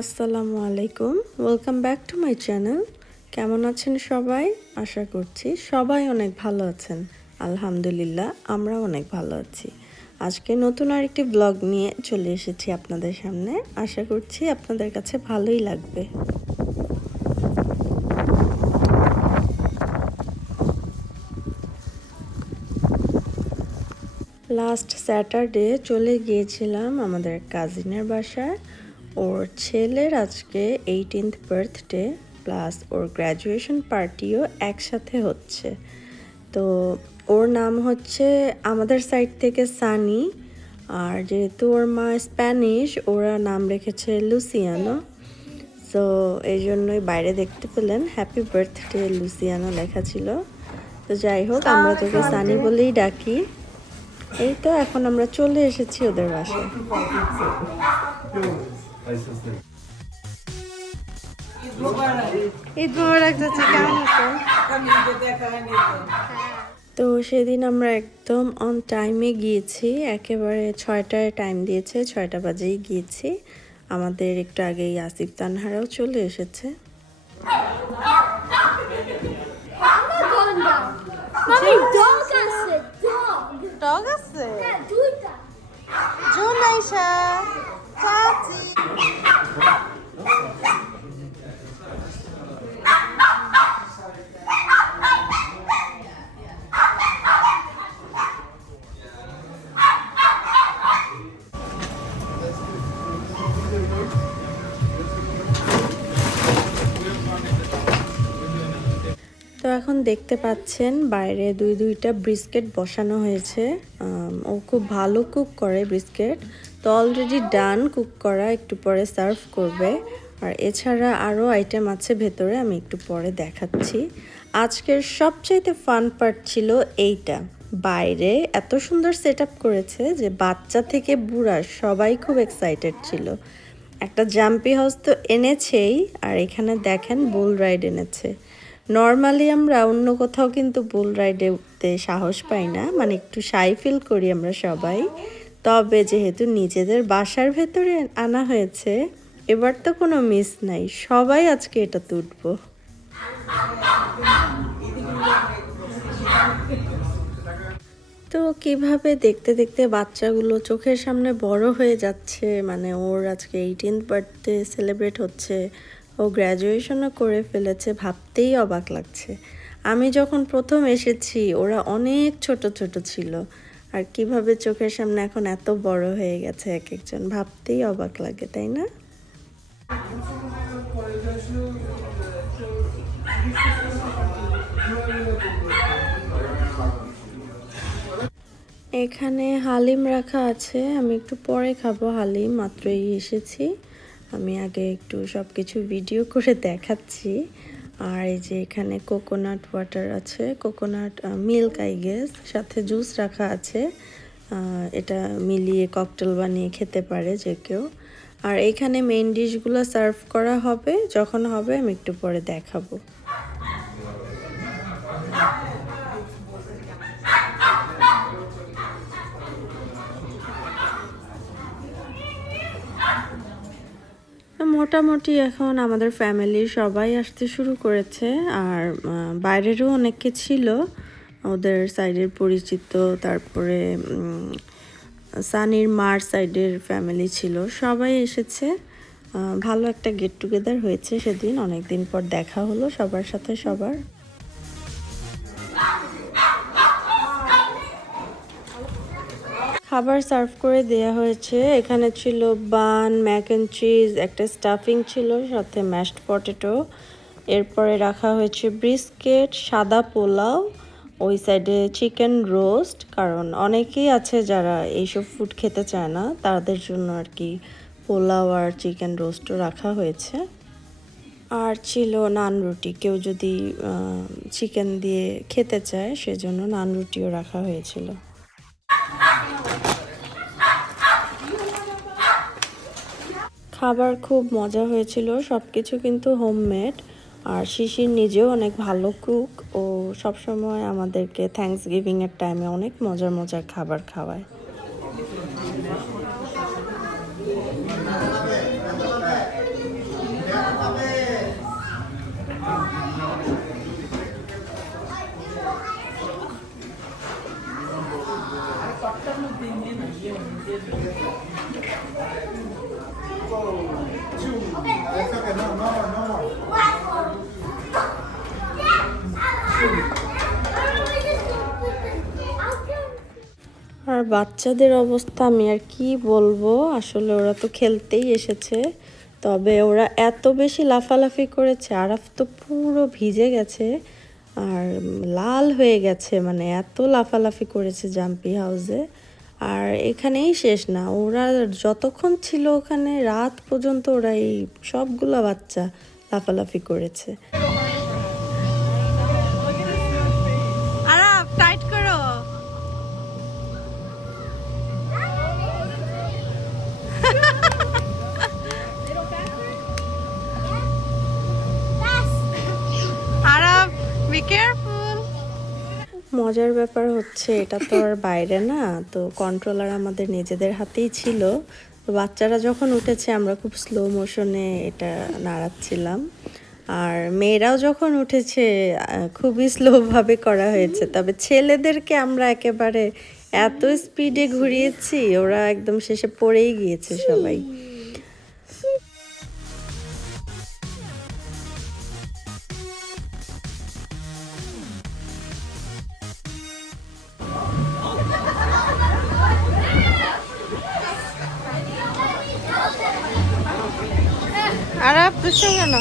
আসসালামু আলাইকুম, welcome back to my channel. কেমন আছেন সবাই? আশা করছি সবাই অনেক ভালো আছেন। আলহামদুলিল্লাহ, আমরা অনেক ভালো আছি। আজকে নতুন আরেকটি ব্লগ নিয়ে চলে এসেছি আপনাদের সামনে। আশা করছি আপনাদের কাছে ভালোই লাগবে। লাস্ট স্যাটারডে চলে গিয়েছিলাম আমাদের কাজিনের বাসায়। ওর ছেলের আজকে 18th বার্থডে প্লাস ওর গ্র্যাজুয়েশন পার্টিও একসাথে হচ্ছে। তো ওর নাম হচ্ছে আমাদের সাইড থেকে সানি, আর যেহেতু ওর মা স্প্যানিশ, ওরা নাম রেখেছে লুসিয়ানো। তো এই জন্যই বাইরে দেখতে পেলেন হ্যাপি বার্থডে লুসিয়ানো লেখা ছিল। তো যাই হোক, আমরা তোকে সানি বলেই ডাকি। এই তো এখন আমরা চলে এসেছি ওদের বাসায়। ঈদ মোবারক চাচা, কেমন আছেন? তো সেদিন আমরা একদম অন টাইমে গিয়েছি, একেবারে 6টায় টাইম দিয়েছে, 6টা বাজেই গিয়েছি। আমাদের একটু আগেই আসিফ তানহারাও চলে এসেছে। ডগ আছে? জুনাইশা, চাচি। তো এখন দেখতে পাচ্ছেন বাইরে দুইটা ব্রিস্কেট বসানো হয়েছে। ও খুব ভালো কুক করে ব্রিস্কেট। তো অলরেডি ডান কুক করা, একটু পরে সার্ভ করবে। আর এছাড়া আরও আইটেম আছে ভেতরে, আমি একটু পরে দেখাচ্ছি। আজকের সবচাইতে ফান পার্ট ছিল এইটা। বাইরে এত সুন্দর সেট আপ করেছে যে বাচ্চা থেকে বুড়া সবাই খুব এক্সাইটেড ছিল। একটা জাম্পি হাউস তো এনেছেই, আর এখানে দেখেন বুল রাইড এনেছে। নর্মালি আমরা অন্য কোথাও কিন্তু বুল রাইডে উঠতে সাহস পাই না, মানে একটু শাই ফিল করি আমরা সবাই। তবে যেহেতু নিজেদের বাসার ভেতরে আনা হয়েছে, এবার তো কোনো মিস নাই, সবাই আজকে এটা তুটবো। তো কিভাবে দেখতে দেখতে বাচ্চাগুলো চোখের সামনে বড় হয়ে যাচ্ছে, মানে ওর আজকে 18th বার্থডে সেলিব্রেট হচ্ছে, ও গ্র্যাজুয়েশনও করে ফেলেছে, ভাবতেই অবাক লাগছে। আমি যখন প্রথম এসেছি ওরা অনেক ছোট ছোট ছিল, আর কিভাবে চোখের সামনে এখন এত বড় হয়ে গেছে এক একজন, ভাবতেই অবাক লাগে, তাই না? এখানে হালিম রাখা আছে, আমি একটু পরে খাবো হালিম, মাত্রই এসেছি। আমি আগে একটু সব কিছু ভিডিও করে দেখাচ্ছি। আর এই যে এখানে কোকোনাট ওয়াটার আছে, কোকোনাট মিল্ক আই গেস, সাথে জুস রাখা আছে। এটা মিলিয়ে ককটেল বানিয়ে খেতে পারে যে কেউ। আর এখানে মেইন ডিশগুলো সার্ভ করা হবে, যখন হবে আমি একটু পরে দেখাবো। মোটামুটি এখন আমাদের ফ্যামিলির সবাই আসতে শুরু করেছে, আর বাইরেরও অনেকে ছিল, ওদের সাইডের পরিচিত, তারপরে সানির মার সাইডের ফ্যামিলি ছিল, সবাই এসেছে। ভালো একটা গেট টুগেদার হয়েছে সেদিন, অনেক দিন পর দেখা হলো সবার সাথে সবার। খাবার সার্ভ করে দেয়া হয়েছে, এখানে ছিল বান, ম্যাক অ্যান্ড চিজ, একটা স্টাফিং ছিল, সাথে ম্যাশড পটেটো। এরপরে রাখা হয়েছে ব্রিস্কেট, সাদা পোলাও, ওই সাইডে চিকেন রোস্ট, কারণ অনেকেই আছে যারা এইসব ফুড খেতে চায় না, তাদের জন্য আর কি পোলাও আর চিকেন রোস্টও রাখা হয়েছে। আর ছিল নান রুটি, কেউ যদি চিকেন দিয়ে খেতে চায় সেজন্য নান রুটিও রাখা হয়েছিল। খাবার খুব মজা হয়েছিল, সব কিছু কিন্তু হোমমেড। আর শিশির নিজেও অনেক ভালো কুক, ও সবসময় আমাদেরকে থ্যাঙ্কস গিভিংয়ের টাইমে অনেক মজার মজার খাবার খাওয়ায়। আর বাচ্চাদের অবস্থা আমি আর কি বলবো, আসলে ওরা তো খেলতেই এসেছে, তবে ওরা এত বেশি লাফালাফি করেছে, আরাফ তো পুরো ভিজে গেছে আর লাল হয়ে গেছে, মানে এত লাফালাফি করেছে জাম্পি হাউসে। আর এখানেই শেষ না, ওরা যতক্ষণ ছিল ওখানে রাত পর্যন্ত ওরা এই সবগুলা বাচ্চা লাফালাফি করেছে। আরাফ টাইট করো। Araf be careful. মজার ব্যাপার হচ্ছে এটা তো আর বাইরে না, তো কন্ট্রোলার আমাদের নিজেদের হাতেই ছিল। তো বাচ্চারা যখন উঠেছে আমরা খুব স্লো মোশনে এটা নাড়াচ্ছিলাম, আর মেয়েরাও যখন উঠেছে খুবই স্লোভাবে করা হয়েছে। তবে ছেলেদেরকে আমরা একেবারে এত স্পিডে ঘুরিয়েছি, ওরা একদম শেষে পড়েই গিয়েছে সবাই। আরাফ দুষ্টু কেন?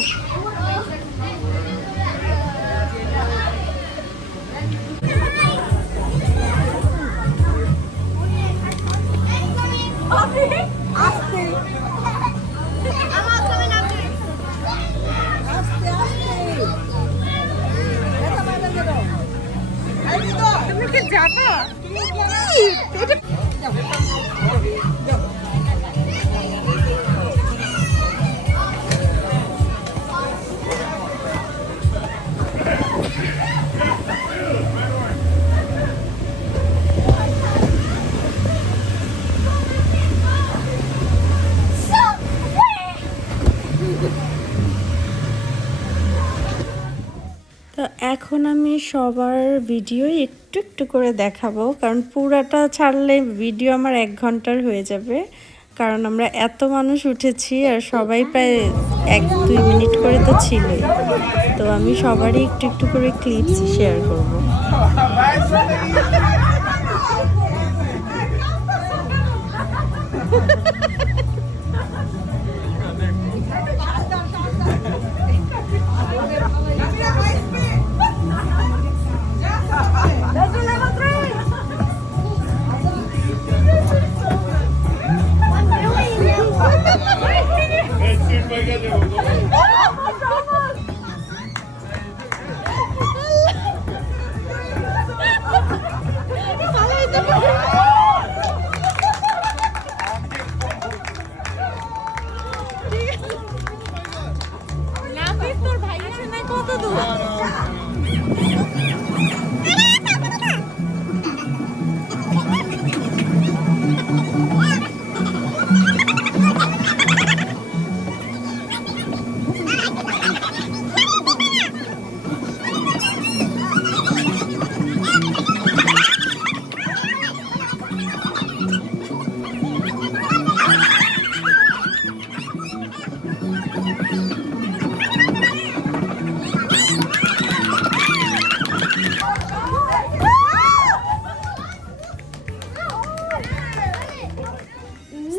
তো এখন আমি সবার ভিডিও একটু একটু করে দেখাবো, কারণ পুরাটা ছাড়লে ভিডিও আমার 1 ঘন্টার হয়ে যাবে, কারণ আমরা এত মানুষ উঠেছি আর সবাই প্রায় 1-2 মিনিট করে তো ছিলই। তো আমি সবারই একটু একটু করে ক্লিপস শেয়ার করব।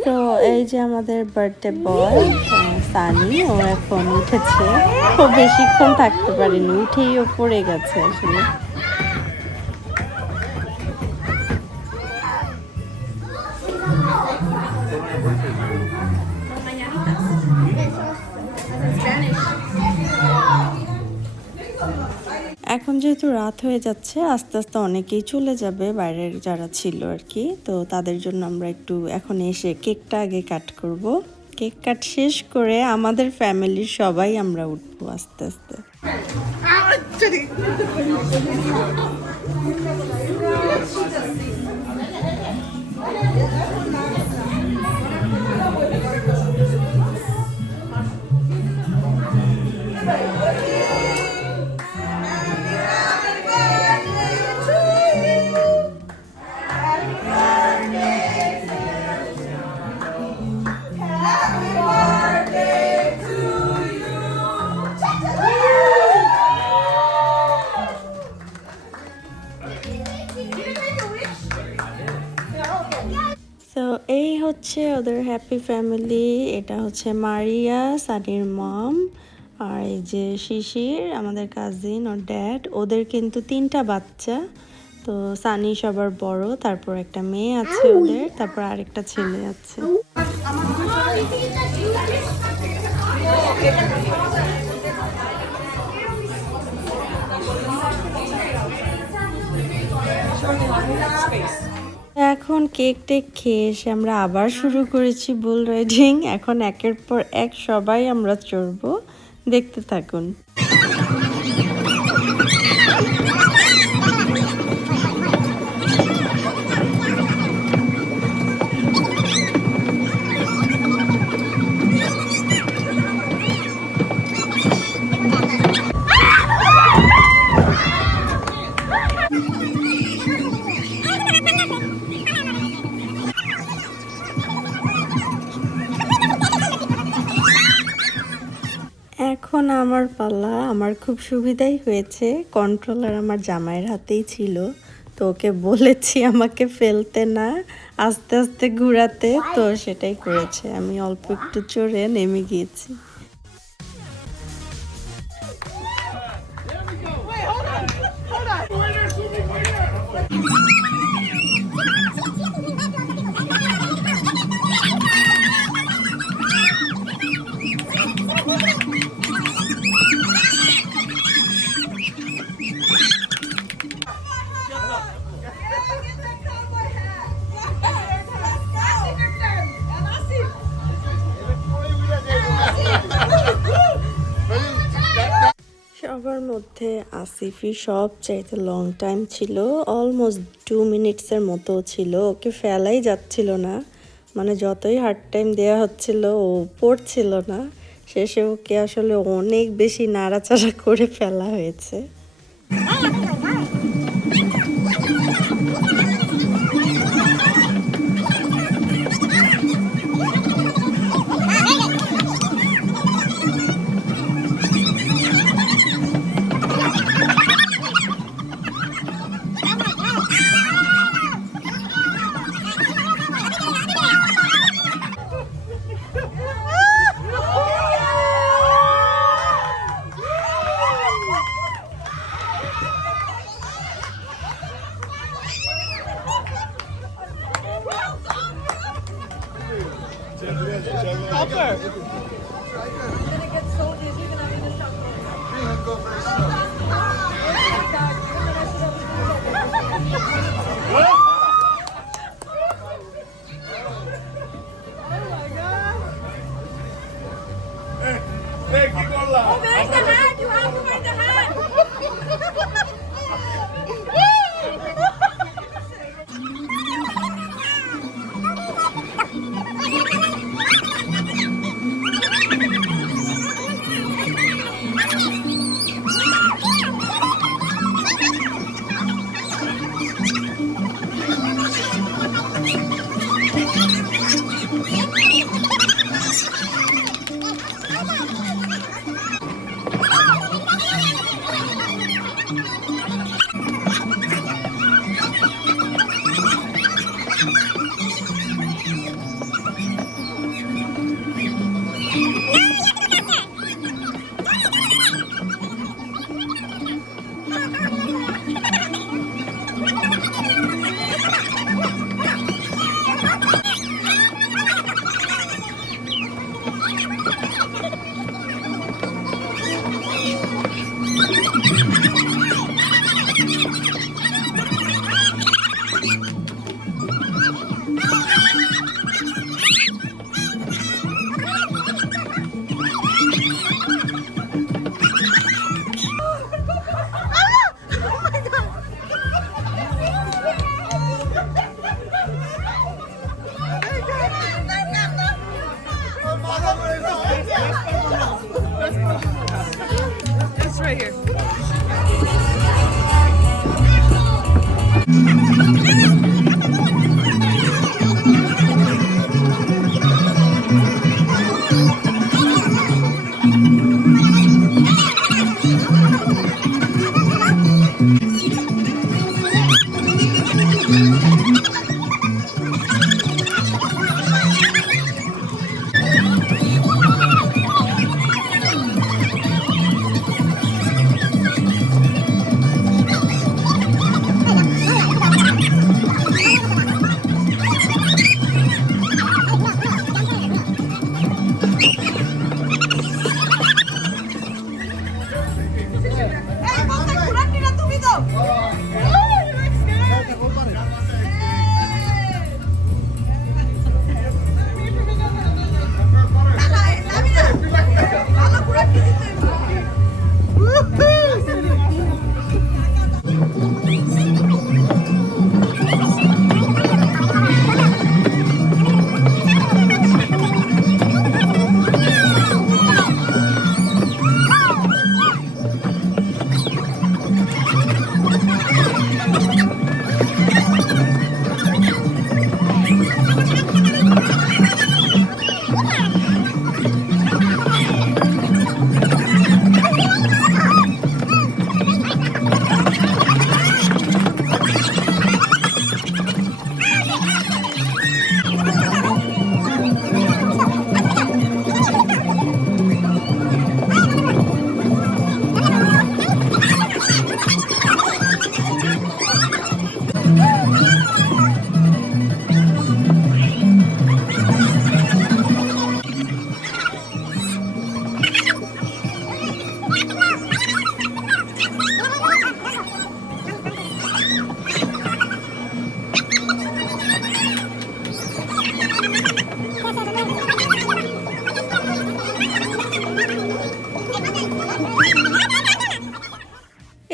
তো এই যে আমাদের বার্থডে বয় সানি, ও এখন উঠেছে, ও বেশিক্ষণ থাকতে পারেনি, উঠেই ও পড়ে গেছে আসলে। এখন যেহেতু রাত হয়ে যাচ্ছে, আস্তে আস্তে অনেকেই চলে যাবে, বাইরের যারা ছিল আর কি, তো তাদের জন্য আমরা একটু এখন এসে কেকটা আগে কাট করব। কেক কাট শেষ করে আমাদের ফ্যামিলির সবাই আমরা উঠবো আস্তে আস্তে। তো এই হচ্ছে ওদের হ্যাপি ফ্যামিলি। এটা হচ্ছে মারিয়া, সানির মম, আর এই যে শিশির আমাদের কাজিন ওর ড্যাড। ওদের কিন্তু 3টা বাচ্চা। তো সানি সবার বড়, তারপর একটা মেয়ে আছে ওদের, তারপর আরেকটা ছেলে আছে। এখন কেক টেক খেয়ে এসে আমরা আবার শুরু করেছি বুল রাইডিং। এখন একের পর এক সবাই আমরা চড়বো, দেখতে থাকুন। এখন আমার পালা। আমার খুব সুবিধাই হয়েছে, কন্ট্রোলার আমার জামাইয়ের হাতেই ছিল। তো ওকে বলেছি আমাকে ফেলতে না, আস্তে আস্তে ঘুরাতে, তো সেটাই করেছে। আমি অল্প একটু চড়ে নেমে গিয়েছি। সবার মধ্যে আসিফই সবচাইতে লং টাইম ছিল, অলমোস্ট 2 মিনিটসের মতো ছিল। ওকে ফেলাই যাচ্ছিল না, মানে যতই হার্ড টাইম দেওয়া হচ্ছিল ও পড়ছিল না। শেষে ওকে আসলে অনেক বেশি নাড়াচাড়া করে ফেলা হয়েছে। right here.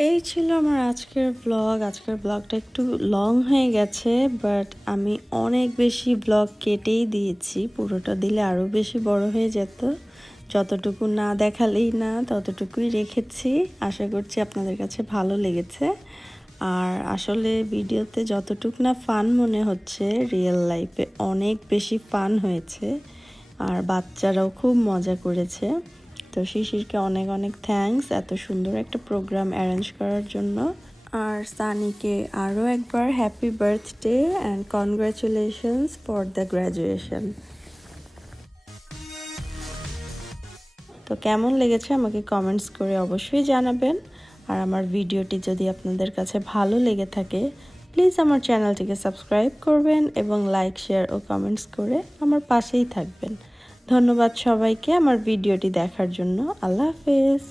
এই ছিল আমার আজকের ব্লগ। আজকের ব্লগটা একটু লং হয়ে গেছে, বাট আমি অনেক বেশি ব্লগ কেটেই দিয়েছি। পুরোটা দিলে আরও বেশি বড় হয়ে যেত। যতটুকু না দেখালেই না ততটুকুই রেখেছি। আশা করছি আপনাদের কাছে ভালো লেগেছে। আর আসলে ভিডিওতে যতটুকু না ফান মনে হচ্ছে, রিয়েল লাইফে অনেক বেশি ফান হয়েছে। আর বাচ্চারাও খুব মজা করেছে। তো শিশিরকে অনেক অনেক থ্যাঙ্কস এত সুন্দর একটা প্রোগ্রাম অ্যারেঞ্জ করার জন্য। আর সানিকে আরও একবার happy birthday and congratulations for the graduation. তো কেমন লেগেছে আমাকে কমেন্টস করে অবশ্যই জানাবেন। আর আমার ভিডিওটি যদি আপনাদের কাছে ভালো লেগে থাকে, প্লিজ আমার চ্যানেলটিকে সাবস্ক্রাইব করবেন এবং লাইক, শেয়ার ও কমেন্টস করে আমার পাশেই থাকবেন। ধন্যবাদ সবাইকে আমার ভিডিওটি দেখার জন্য। আল্লাহ হাফেজ।